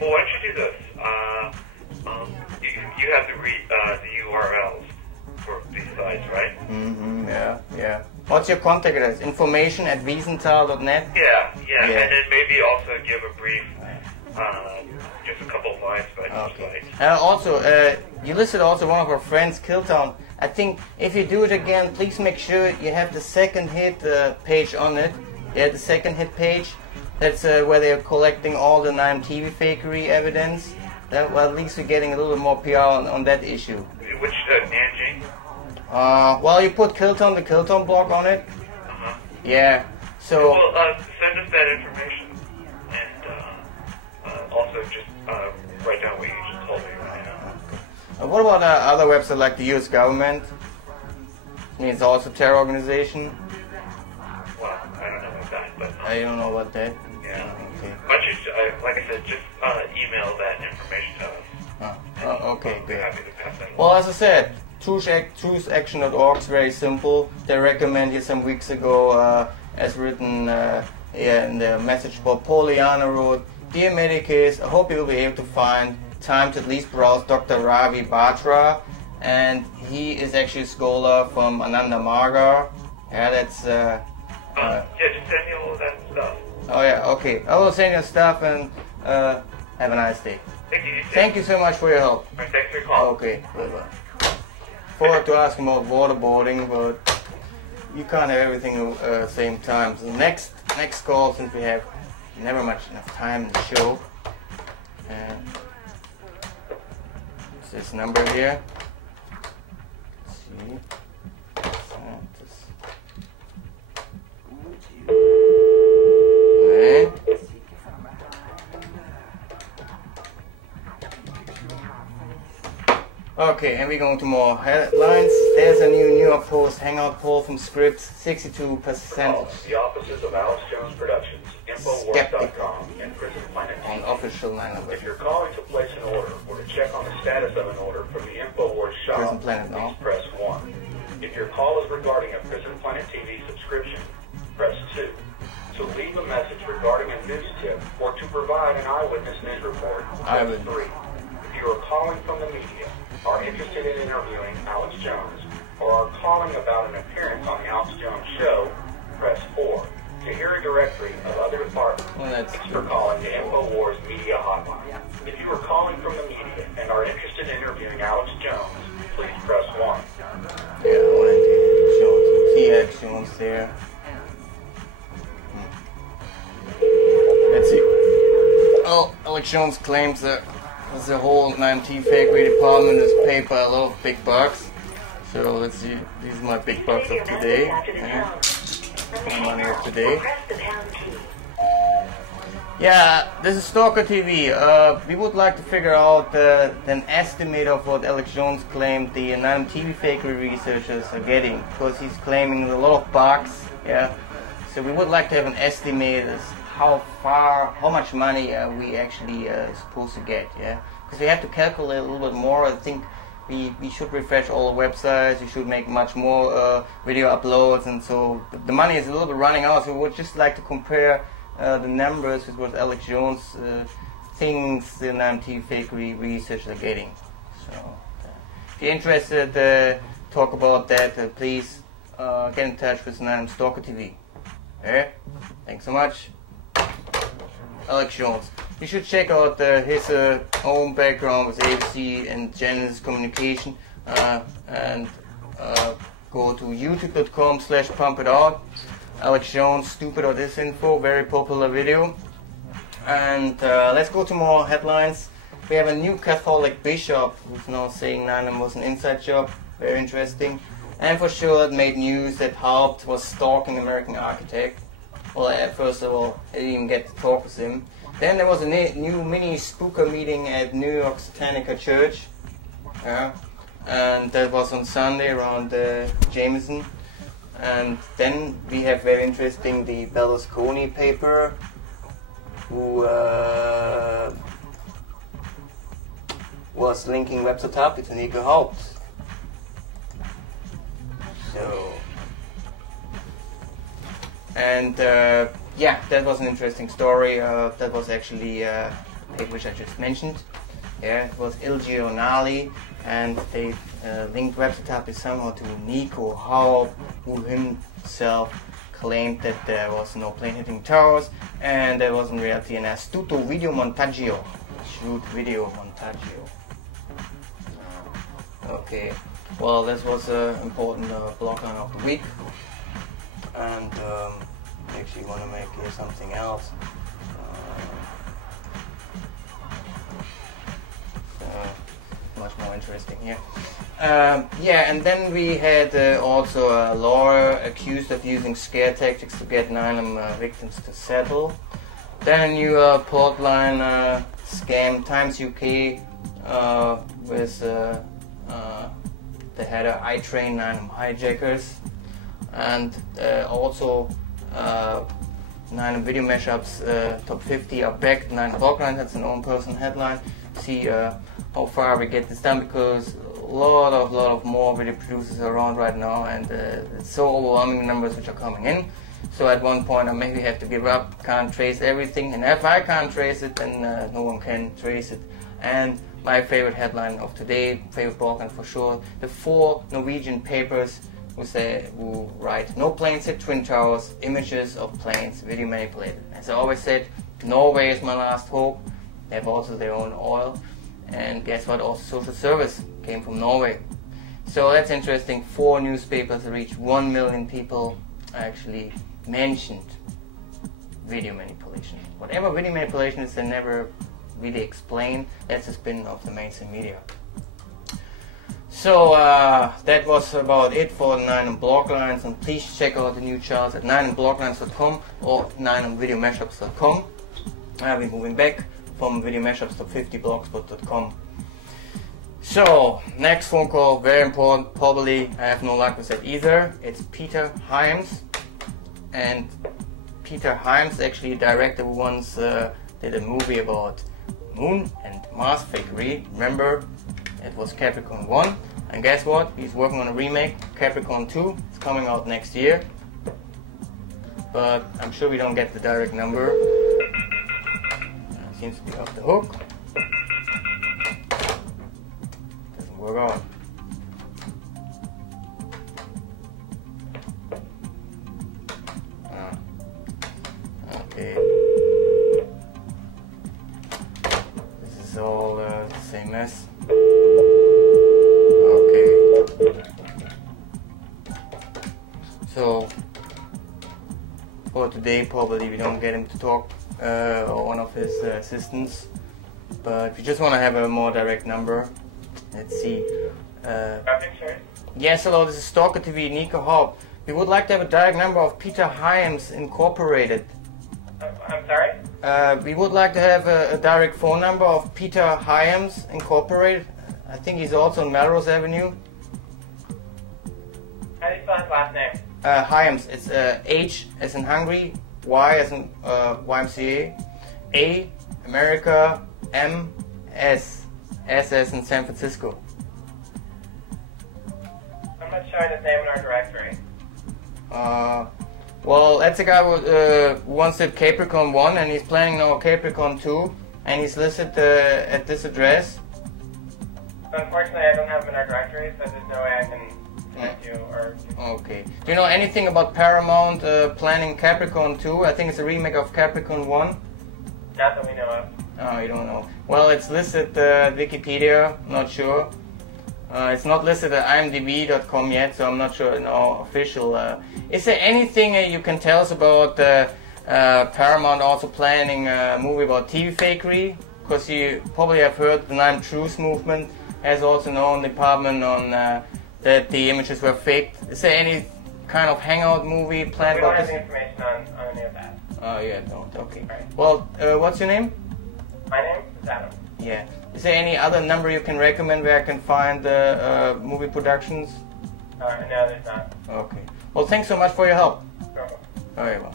Well, why don't you do this? You have the URLs for these sites, right? Mm-hmm, yeah. What's your contact address? Information@wiesenthal.net? Yeah, and then maybe also give a brief, just a couple of lines about each site. Also, you listed also one of our friends, Killtown. I think if you do it again, please make sure you have the second hit page on it. Yeah, the second hit page. That's where they're collecting all the 9TV fakery evidence. Well, at least we're getting a little more PR on that issue. Which, Angie? Well, you put Killtown, the Killtown blog on it. Yeah, so... Well, send us that information. And also just write down what you just told me right now. What about other websites like the US government? I mean, it's also a terror organization. Well, I don't know about that, but... I don't know about that. Yeah. Okay. Why don't you, like I said, just email that information to us. Okay, good. Happy to pass that along. Well, as I said, truthaction.org is very simple. They recommend you some weeks ago, as written in the message board, Poliana wrote, "Dear Medicase, I hope you will be able to find time to at least browse Dr. Ravi Batra, and he is actually a scholar from Ananda Marga." Yeah, that's... yeah, just send me all of that stuff. Oh yeah, okay. I will send you stuff and have a nice day. Thank you. Thank you so much for your help. All right, thanks for your call. Okay, bye-bye. Forgot to ask about waterboarding, but you can't have everything at the same time. So next call, since we have never much enough time in the show. It's this number here. Let's see. Okay, and we're going to more headlines. There's a new New York Post Hangout poll from Scripps, 62%. The offices of Alex Jones Productions, Infowars.com, and Prison Planet on official 9/11. If you're calling to place an order or to check on the status of an order from the Infowars shop, Prison Planet, please press 1. If your call is regarding a Prison Planet TV subscription, press 2. To leave a message regarding a news tip or to provide an eyewitness news report, press 3. If you are calling from the media, are interested in interviewing Alex Jones, or are calling about an appearance on the Alex Jones show, press 4. To hear a directory of other departments, thanks for calling the InfoWars Media Hotline. If you are calling from the media and are interested in interviewing Alex Jones, please press 1. Yeah, I wanted to show some TX Jones there. Let's see. Oh, Alex Jones claims that the whole 9TV fakery department is paid by a lot of big bucks. So let's see. These are my big bucks of today. My money of today. Yeah, this is Stalker TV. We would like to figure out an estimate of what Alex Jones claimed the non TV fakery researchers are getting, because he's claiming a lot of bugs. Yeah, so we would like to have an estimate as how much money we actually supposed to get. Yeah, because we have to calculate a little bit more. I think we should refresh all the websites. We should make much more video uploads, and so the money is a little bit running out. So we would just like to compare the numbers with what Alex Jones thinks the non-TV fakery researchers are getting. So, if you're interested, talk about that. Please get in touch with Stalker TV. Okay? Thanks so much, Alex Jones. You should check out his own background with AFC and Genesis Communication, and go to youtube.com/pumpitout. Alex Jones, stupid.disinfo, very popular video. And let's go to more headlines. We have a new Catholic bishop who's now saying 9/11 was an inside job. Very interesting. And for sure it made news that Haupt was stalking American architect. Well, first of all, I didn't even get to talk with him. Then there was a new mini spooker meeting at New York Satanica Church. And that was on Sunday around Jameson. And then we have very interesting the Berlusconi paper, who was linking website to Nico Haupt. So, and yeah, that was an interesting story. That was actually a paper which I just mentioned. Yeah, it was Il Giornale, and they linked website somehow to Nico Haupt, who himself claimed that there was no plane hitting towers, and there was in reality an astuto video montaggio. Shoot video montaggio. Okay, well, this was an important blog line of the week, and actually want to make here something else. Much more interesting here. Yeah, and then we had also a lawyer accused of using scare tactics to get 9/11 victims to settle. Then a new plotline scam, Times UK, with the header I train 9/11 hijackers, and also 9/11 video mashups top 50 are back. 9 blockline, that's an own person headline. See how far we get this done, because a lot of more video producers are around right now, and it's so overwhelming the numbers which are coming in. So at one point I maybe have to give up, can't trace everything, and if I can't trace it, then no one can trace it. And my favorite headline of today, favorite blogline for sure, the 4 Norwegian papers who write no planes hit Twin Towers, images of planes video manipulated. As I always said, Norway is my last hope. They have also their own oil, and guess what, also social service came from Norway. So that's interesting. 4 newspapers reached 1 million people actually mentioned video manipulation. Whatever video manipulation is, they never really explain. That's the spin of the mainstream media. So that was about it for 9 bloglines, and please check out the new charts at 9blocklines.com or 9videomashups.com. I'll be moving back from video mashups to 50blogspot.com. So, next phone call, very important, probably I have no luck with that either. It's Peter Hyams, and Peter Hyams actually a director who once did a movie about Moon and Mars fakery. Remember, it was Capricorn 1, and guess what? He's working on a remake, Capricorn 2. It's coming out next year, but I'm sure we don't get the direct number. Seems to be off the hook. Doesn't work out. Okay. This is all the same mess. Okay. So for today, probably we don't get him to talk. Or one of his assistants, but if you just want to have a more direct number, let's see. Yes, hello, this is Stalker TV, Nico Haupt. We would like to have a direct number of Peter Hyams Incorporated. I'm sorry? We would like to have a direct phone number of Peter Hyams Incorporated. I think he's also on Melrose Avenue. How do you spell his last name? Hyams. It's H as in Hungary, Y as in YMCA, A, America, M, S, S as in San Francisco. I'm not showing his name in our directory. Well, that's a guy who wants it Capricorn 1 and he's planning now Capricorn 2 and he's listed at this address. So unfortunately I don't have him in our directory, so there's no way I can connect you or... Okay. Do you know anything about Paramount planning Capricorn 2? I think it's a remake of Capricorn 1. Not that we know of. Oh, you don't know. Well, it's listed Wikipedia, not sure. It's not listed at imdb.com yet, so I'm not sure, no, official. Is there anything you can tell us about Paramount also planning a movie about TV fakery? Because you probably have heard the 9 Truths movement has also an own department on that the images were faked. Is there any kind of hangout movie planned about this? We don't have any information on any of that. Oh, yeah, don't, okay. Right. Well, what's your name? My name is Adam. Yeah. Is there any other number you can recommend where I can find movie productions? No, there's not. Okay. Well, thanks so much for your help. Sure. Very well.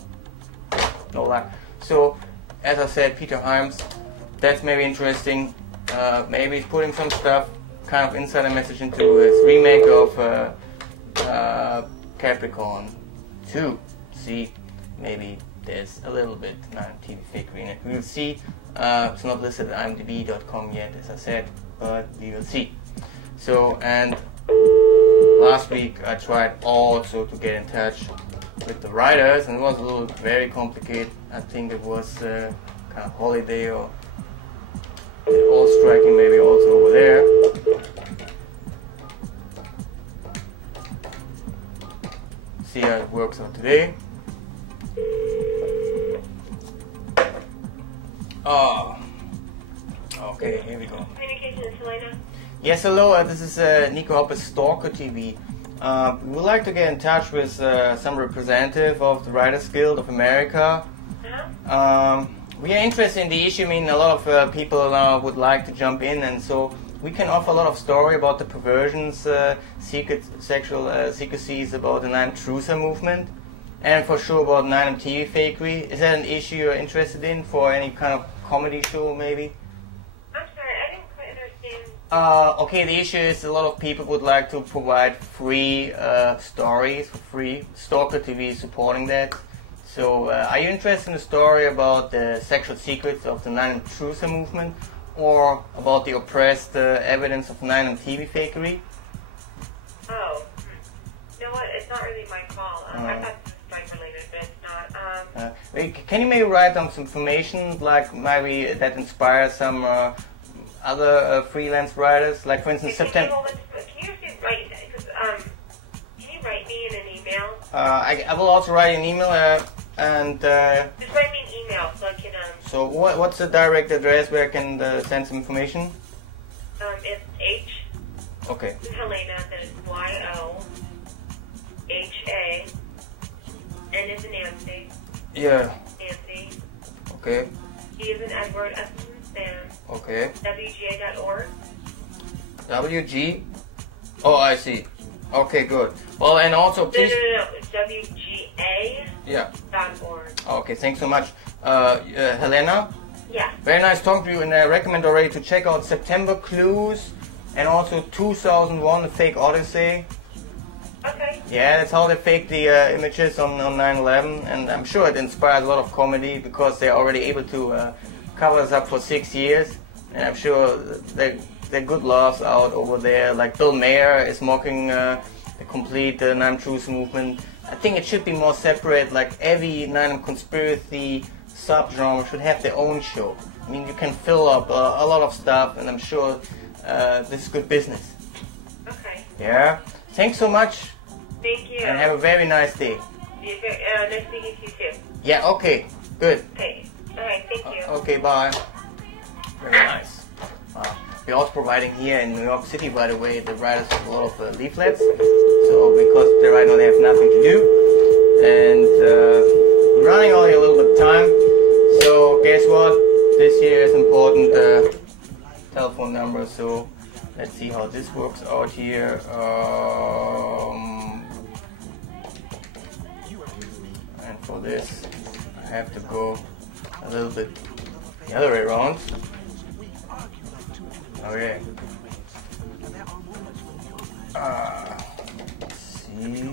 No luck. So, as I said, Peter Hyams, that's maybe interesting. Maybe he's putting some stuff, kind of insider message into his remake of Capricorn 2. See, maybe there's a little bit TV fakery in it. We'll see. It's not listed at imdb.com yet, as I said, but we will see. So, and last week I tried also to get in touch with the writers, and it was a little very complicated. I think it was kind of holiday or all striking maybe also over there. See how it works out today. Oh, okay, here we go. Communication is Helena. Yes, hello, this is Nico Hoppe, Stalker TV. We would like to get in touch with some representative of the Writers Guild of America. We are interested in the issue. I mean, a lot of people now would like to jump in, and so we can offer a lot of story about the perversions, sexual secrecies, about the 9 Truther movement, and for sure about 9 TV fakery. Is that an issue you're interested in for any kind of comedy show, maybe? I'm sorry, I didn't quite understand. Okay, the issue is a lot of people would like to provide free stories for free. Stalker TV is supporting that. So, are you interested in the story about the sexual secrets of the 9 Truther movement, or about the oppressed evidence of 9 TV fakery? Oh, you know what? It's not really my call. I thought this was strike related, but it's not. Can you maybe write down some information, like maybe that inspires some other freelance writers, like for instance September? Can you just write? Can you write me in an email? I will also write an email and. Just write me an email so I can. So what's the direct address where I can send some information? It's H. Okay. Helena. That is YOHA. N is in Nancy. Yeah. Nancy. Okay. E is in Edward. S is in Sam. Okay. WGA.org. WG. Oh, I see. Okay, good. Well, and also please. No. It's WGA. Yeah. .org. Okay, thanks so much, Helena. Yeah. Very nice talking to you, and I recommend already to check out September Clues and also 2001: The Fake Odyssey. Okay. Yeah, that's how they fake the images on 9/11, and I'm sure it inspires a lot of comedy because they're already able to cover us up for 6 years, and I'm sure they're good laughs out over there. Like Bill Maher is mocking the complete 9 Truths movement. I think it should be more separate, like every 9 conspiracy subgenre should have their own show. I mean, you can fill up a lot of stuff, and I'm sure this is good business. Okay. Yeah. Thanks so much. Thank you. And have a very nice day. Nice speaking to you too. Yeah, okay. Good. Okay. Alright, thank you. Okay, bye. Very nice. We're also providing here in New York City, by the way, the writers have a lot of leaflets. So, because right now they have nothing to do. And we're running only a little bit of time. So guess what? This here is important telephone number. So let's see how this works out here. And for this, I have to go a little bit the other way around. Okay. Let's see.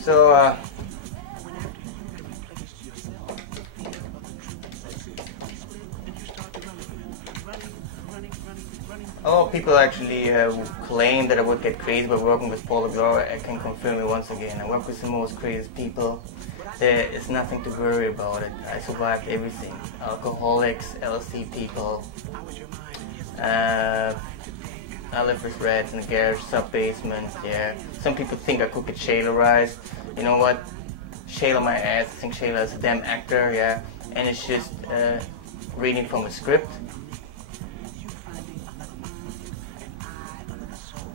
So a lot of people actually claim that I would get crazy by working with Paul Gloria. I can confirm it once again. I work with the most craziest people. There is nothing to worry about it. I survived everything. Alcoholics, LSD people. I live with rats in the garage, sub-basement, yeah. Some people think I could get Shaylarized. You know what? Shayla my ass. I think Shayla is a damn actor, yeah. And it's just reading from a script.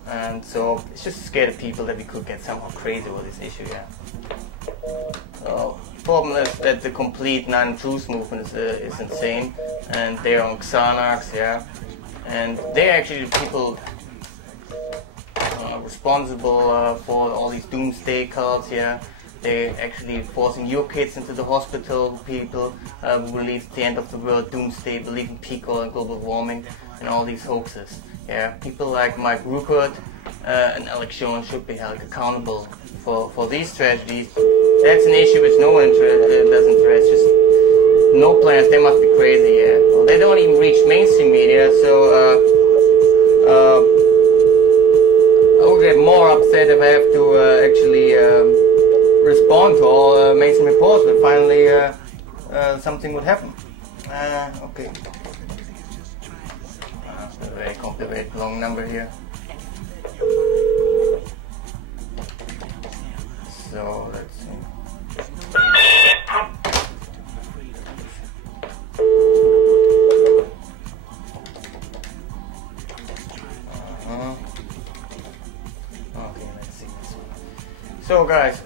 And so it's just to scare the people that we could get somehow crazy with this issue, yeah. So the problem is that the complete non-truth movement is insane, and they're on Xanax, yeah. And they're actually the people responsible for all these doomsday cults, yeah. They're actually forcing your kids into the hospital, people who believe the end of the world, doomsday, believe in PCOL and global warming, and all these hoaxes. Yeah, people like Mike Rupert and Alex Jones should be held accountable for these tragedies. That's an issue which no one does interest. Just no plans. They must be crazy. Yeah, well, they don't even reach mainstream media, so I will get more upset if I have to actually respond to all mainstream reports. But finally, something would happen. Okay. A very complicated long number here. So let's see. Okay, let's see this one. So guys,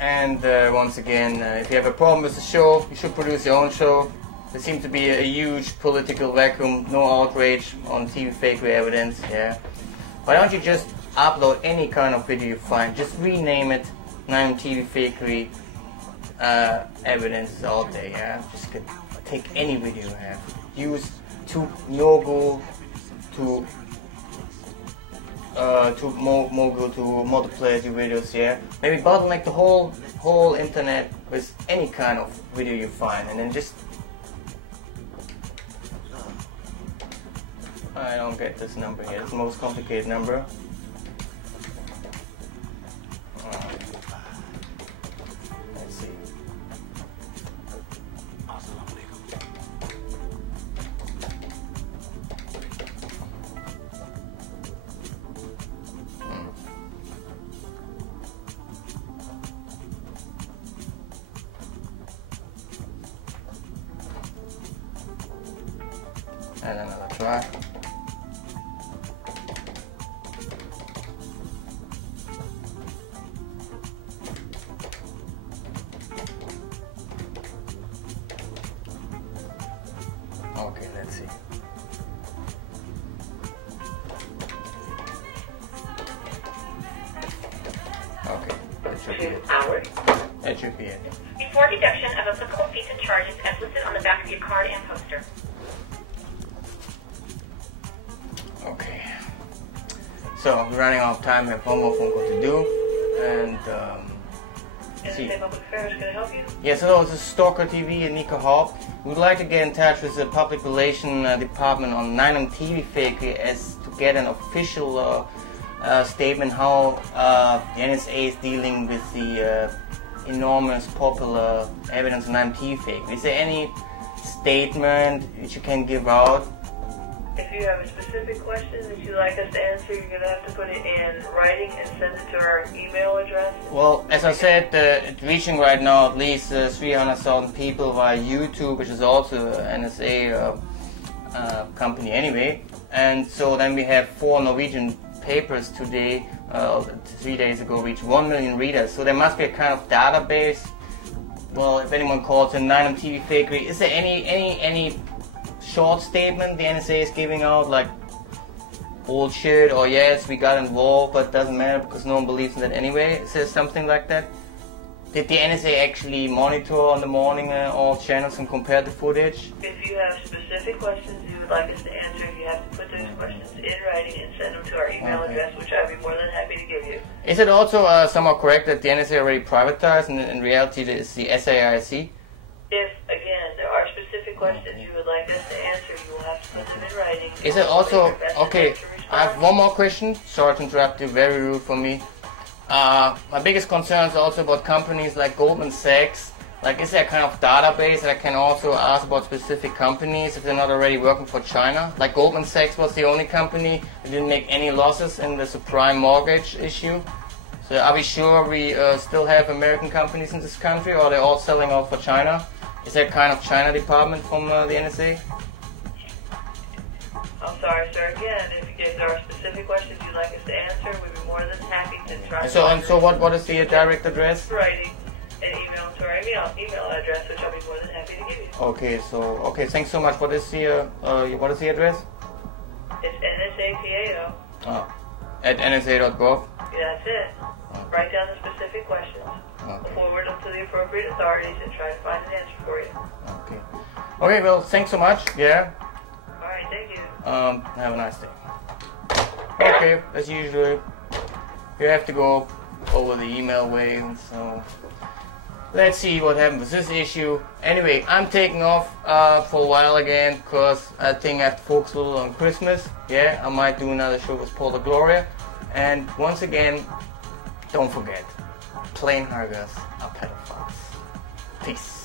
and once again, if you have a problem with the show, you should produce your own show. There seems to be a huge political vacuum, no outrage on TV fakery evidence, yeah. Why don't you just upload any kind of video you find, just rename it 9 TV fakery evidence is out there, yeah. Just take any video you have. Use Mogul to Mogul to multiply your videos, yeah. Maybe bottleneck the whole internet with any kind of video you find, and then just I don't get this number here. It's the most complicated number. Let's see. And another try. Okay, let's see. Okay, that should be it. That should be it. Before deduction of applicable fees and charges as listed on the back of your card and poster. Okay. So we're running out of time. I have one more phone call to do, and see. Public Affairs, can I help you? Yes, hello, this is Stalker TV and Nico Haupt. We would like to get in touch with the Public Relations Department on 9 TV fakery as to get an official statement how the NSA is dealing with the enormous popular evidence on 9 TV fakery. Is there any statement which you can give out? If you have a specific question that you'd like us to answer, you're going to have to put it in writing and send it to our email address. Well, as I said, it's reaching right now at least 300,000 people via YouTube, which is also an NSA company anyway. And so then we have 4 Norwegian papers today 3 days ago reached 1 million readers. So there must be a kind of database. Well, if anyone calls it 9M TV fakery, is there any short statement the NSA is giving out, like bullshit, or yes, we got involved, but it doesn't matter because no one believes in that anyway? Is there something like that? Did the NSA actually monitor on the morning all channels and compare the footage? If you have specific questions you would like us to answer, you have to put those questions in writing and send them to our email address, which I'd be more than happy to give you. Is it also somehow correct that the NSA already privatized and in reality it's the SAIC? If, again, there are specific questions you would like us to answer, you will have to put them in writing. Is it also, okay, I have one more question. Sorry to interrupt you, very rude for me. My biggest concern is also about companies like Goldman Sachs. Like, is there a kind of database that I can also ask about specific companies if they're not already working for China? Like Goldman Sachs was the only company that didn't make any losses in the subprime mortgage issue. So are we sure we still have American companies in this country, or are they all selling out for China? Is there a kind of China department from the NSA? I'm sorry, sir. Again, if there are specific questions you'd like us to answer, we'd be more than happy to try to... So what is the direct address? Writing and email to our email address, which I'll be more than happy to give you. Okay, thanks so much. What is the address? It's NSAPAO. Oh, at nsa.gov? That's it. Write down the specific questions. Okay. Forward them to the appropriate authorities and try to find an answer for you. Okay. Okay, well, thanks so much. Yeah. Alright, thank you. Have a nice day. Okay, as usual, you have to go over the email way, so let's see what happens with this issue. Anyway, I'm taking off for a while again, because I think I have to focus a little on Christmas. Yeah, I might do another show with Paula Gloria. And once again, don't forget, plain hurgers are pedophiles. Peace.